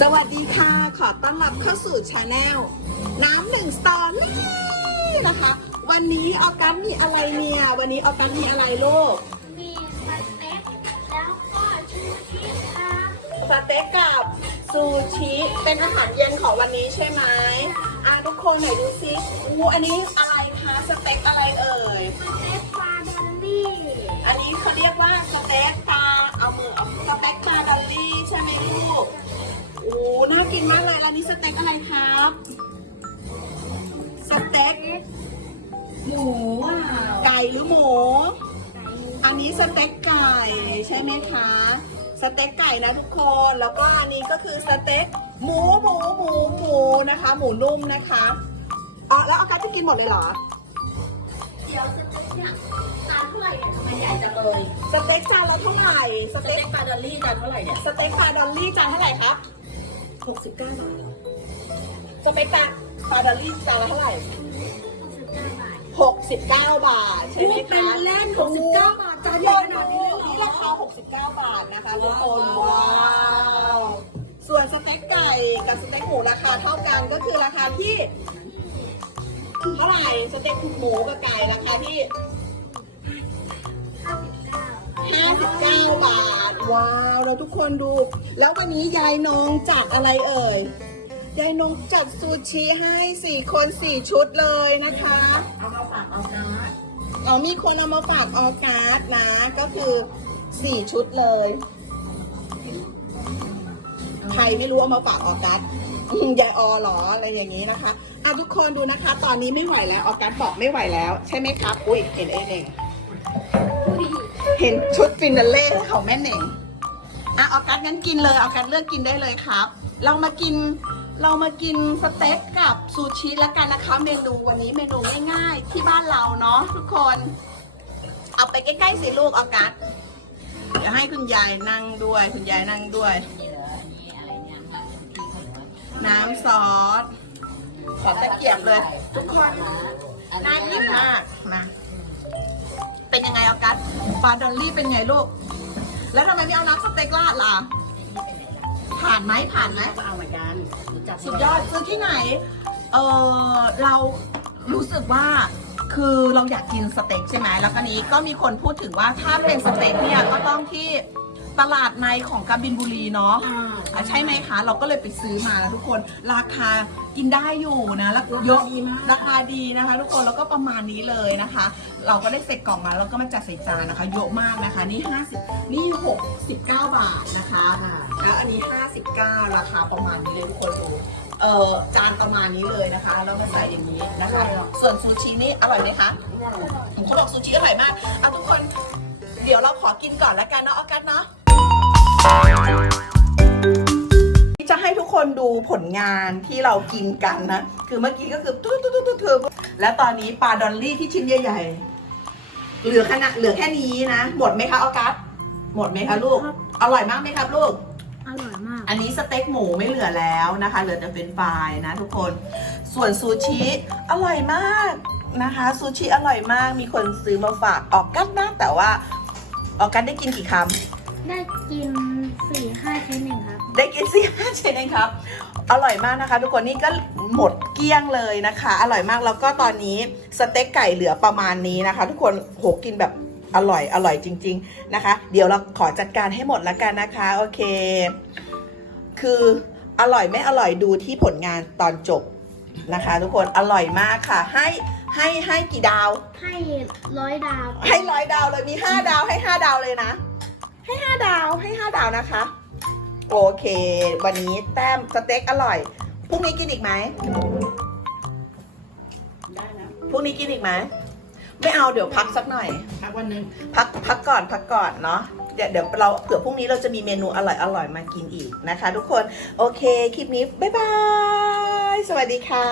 สวัสดีค่ะ ขอต้อนรับเข้าสู่ชาแนลน้ำหนึ่งสตอรี่นะคะ วันนี้ออกัสมีอะไรเนี่ย วันนี้ออกัสมีอะไรลูก มีสเต็กแล้วก็ชูชีพครัสเต็กกับซูชิ เป็นอาหารเย็นของวันนี้ใช่ไหมอะทุกคนไหนดูซิอู้อันนี้อะไรคะ สเต็กอะไรเอ่ย สเต็กฟาเบอรี่ อันนี้คือเรีย กินมากเลยแล้วนี่สเต็กอะไรครับสเต็กหมูอะไก่หรือหมูอันนี้สเต็กไก่ใช่ไหมคะสเต็กไก่นะทุกคนแล้วก็อันนี้ก็คือสเต็กหมูหมูหมูหมูนะคะ หมูนุ่มนะคะอ๋อแล้วอาการจะกินหมดเลยเหรอเดี๋ยวสเต็กเนี่ยจานเท่าไหร่เนี่ยทำไมใหญ่จังเลยสเต็กจานละเท่าไหร่สสเต็เต็กกปลาดอลลี่จานเท่าไหร่เนี่ยสเต็กปลาดอลลี่จานเท่าไหร่ครับ หกสิบเก้าบาทเหรอสเต็กปลาปลาดอลลี่จานละเท่าไหร่หกสิบเก้าบาท69บาทใช่ไหมพูดเป็คะนเล่นหกสิบเก้าบาทจานใหญ่ขนาดนี้เลยเหรอราคา69บาทนะคะทุกคนว้าวส่วนสเต็กไก่กับสเต็กหมูราคาเท่ากันก็คือราคาที่เท่าไหร่สเต็กหมูกับไก่ราคาที่59บาท ว้าวแล้วทุกคนดู แล้ววันนี้ยายนงจัดอะไรเอ่ย ยายนงจัดซูชิให้4คน4ชุดเลยนะคะ เอามาฝากเอาการ์ดเอามีคนเอามาฝากออการ์ดนะ ก็คือ4ชุดเลยใครไม่รู้เอามาฝากออกัสอืมยายออเหรออะไรอย่างนี้นะคะอะทุกคนดูนะคะ ตอนนี้ไม่ไหวแล้วออกัสบอกไม่ไหวแล้ว ใช่ไหมครับ อุ้ยเห็นเองเอง เห็นชุดฟินาเล่ของแม่เหน่งอะออกัสงั้นกินเลยออกัสเลือกกินได้เลยครับ เรามากินเรามากินสเต็กกับซูชิแล้วกันนะคะ เมนูวันนี้เมนูง่ายๆ ที่บ้านเราเนาะทุกคน เอาไปใกล้ๆสิลูกออกัสเดี๋ยวให้คุณยายนั่งด้วย คุณยายนั่งด้วย น้ำซอสขอตะเกียบเลย ทุกคนน่ากินมากนะ ยังไงออกัสปลาดอลลี่เป็นไงลูก แล้วทำไมไม่เอาน้ำสเต็กราดล่ะ ผ่านไหมผ่านไหมก็เอาเหมือนกันรู้จักสุดยอดซื้อที่ไหน เออเรารู้สึกว่าคือเราอยากกินสเต็กใช่ไหมแล้วก็นี้ก็มีคนพูดถึงว่าถ้าเป็นสเต็กเนี่ยก็ต้องที่ ตลาดในของกาบินบุรีเนาะอ่าอะใช่ไหมคะ เราก็เลยไปซื้อมานะทุกคนราคากินได้อยู่นะแล้วเยอะดีมากราคาดีนะคะ ทุกคนแล้วก็ประมาณนี้เลยนะคะ เราก็ได้เสร็จกล่องมาแล้วก็มาจัดใส่จานนะคะเยอะมากนะคะ นี่ 50 นี่ 69 บาทนะคะค่ะแล้วอันนี้ 59 ราคาประมาณนี้เลยทุกคนดูเออจานประมาณนี้เลยนะคะแล้วมาใส่อย่างนี้นะคะ ส่วนซูชินี่อร่อยไหมคะเขาบอกซูชิอร่อยมากอะทุกคนเดี๋ยวเราขอกินก่อนแล้วกันเนาะออกัสเนาะ จะให้ทุกคนดูผลงานที่เรากินกันนะ คือเมื่อกี้ก็คือตุ๊ดตุ๊ดตุ๊ดตุ๊ดตุ๊ดแล้วตอนนี้ปลาดอลลี่ที่ชิ้นใหญ่ๆ เหลือขนาดเหลือแค่นี้นะ หมดไหมคะออกัสหมดไหมคะลูก อร่อยมากไหมครับลูก อร่อยมาก อันนี้สเต็กหมูไม่เหลือแล้วนะคะ เหลือแต่เป็นฟรายนะทุกคน ส่วนซูชิอร่อยมากนะคะ ซูชิอร่อยมาก มีคนซื้อมาฝากออกกัสนะแต่ว่าออกกัสได้กินกี่คำ ได้กินสี่ห้าชิ้นหนึ่งครับ ได้กินสี่ห้าชิ้นเองครับ อร่อยมากนะคะ ทุกคนนี่ก็หมดเกลี้ยงเลยนะคะ อร่อยมากแล้วก็ตอนนี้สเต็กไก่เหลือประมาณนี้นะคะ ทุกคนโหกินแบบอร่อยอร่อยจริง ๆนะคะ เดี๋ยวเราขอจัดการให้หมดแล้วกันนะคะโอเค คืออร่อยไม่อร่อยดูที่ผลงานตอนจบนะคะ ทุกคนอร่อยมากค่ะ ให้ให้ให้กี่ดาว ให้ร้อยดาว ให้ร้อยดาวเลยมีห้าดาวให้ห้าดาวเลยนะ ให้ห้าดาวให้ห้าดาวนะคะ โอเค วันนี้แต้มสเต็กอร่อยพรุ่งนี้กินอีกไหมได้นะพรุ่งนี้กินอีกไหมไม่เอาเดี๋ยวพักสักหน่อย พักวันหนึ่งพักพักก่อนพักก่อนเนาะเดี๋ยวเดี๋ยวเราเผื่อพรุ่งนี้เราจะมีเมนูอร่อยอร่อยมากินอีกนะคะ ทุกคน โอเค คลิปนี้ บ๊ายบาย สวัสดีค่ะ